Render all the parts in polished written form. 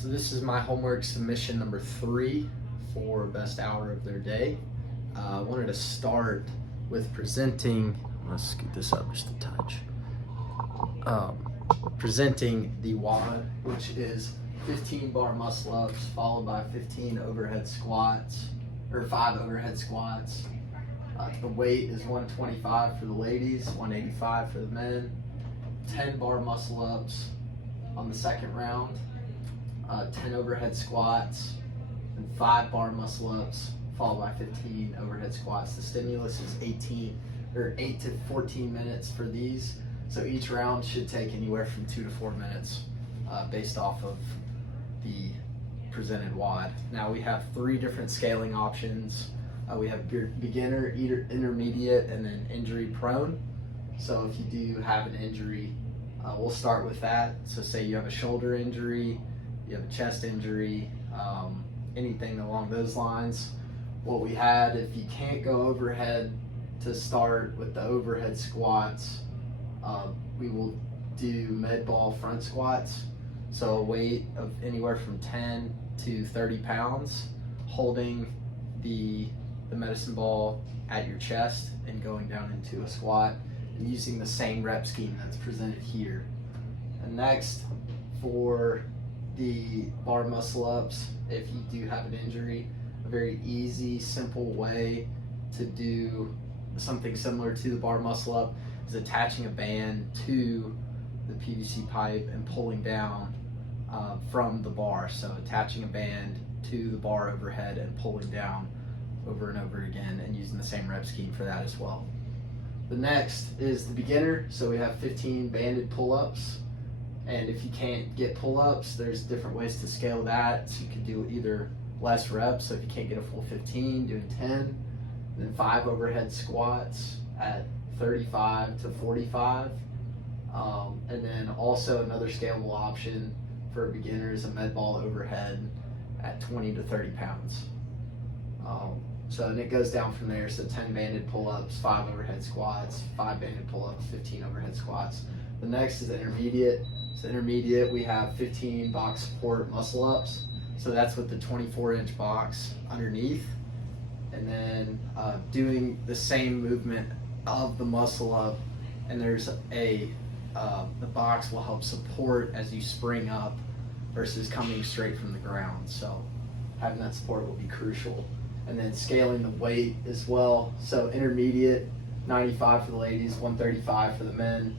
So this is my homework submission number 3 for best hour of their day. I wanted to start with presenting, let's scoot this up just a touch. Presenting the WOD, which is 15 bar muscle ups followed by 15 overhead squats, or 5 overhead squats. The weight is 125 for the ladies, 185 for the men. 10 bar muscle ups on the second round. 10 overhead squats, and 5 bar muscle ups, followed by 15 overhead squats. The stimulus is 8 to 14 minutes for these. So each round should take anywhere from 2 to 4 minutes based off of the presented WOD. Now we have 3 different scaling options. We have beginner, intermediate, and then injury prone. So if you do have an injury, we'll start with that. So say you have a shoulder injury, you have a chest injury, anything along those lines. What we had, if you can't go overhead to start with the overhead squats, we will do med ball front squats. So a weight of anywhere from 10 to 30 pounds, holding the medicine ball at your chest and going down into a squat and using the same rep scheme that's presented here. And next, for the bar muscle ups, if you do have an injury, a very easy, simple way to do something similar to the bar muscle up is attaching a band to the PVC pipe and pulling down from the bar. So attaching a band to the bar overhead and pulling down over and over again, and using the same rep scheme for that as well. The next is the beginner. So we have 15 banded pull-ups. And if you can't get pull-ups, there's different ways to scale that. So you can do either less reps, so if you can't get a full 15, doing 10, and then 5 overhead squats at 35 to 45. And then also another scalable option for beginners, a med ball overhead at 20 to 30 pounds. And it goes down from there. So 10 banded pull-ups, 5 overhead squats, 5 banded pull-ups, 15 overhead squats. The next is intermediate. So intermediate, we have 15 box support muscle ups. So that's with the 24-inch box underneath. And then doing the same movement of the muscle up. And there's the box will help support as you spring up versus coming straight from the ground. So having that support will be crucial. And then scaling the weight as well. So intermediate, 95 for the ladies, 135 for the men.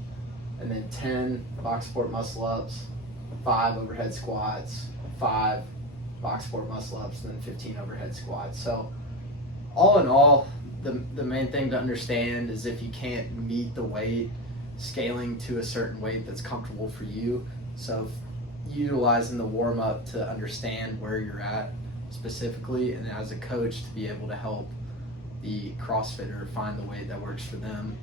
And then 10 box support muscle ups, 5 overhead squats, 5 box support muscle ups, and then 15 overhead squats. So all in all, the main thing to understand is if you can't meet the weight, scaling to a certain weight that's comfortable for you. So utilizing the warm up to understand where you're at specifically, and as a coach to be able to help the CrossFitter find the weight that works for them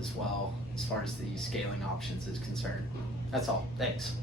as well, as far as the scaling options is concerned. That's all. Thanks.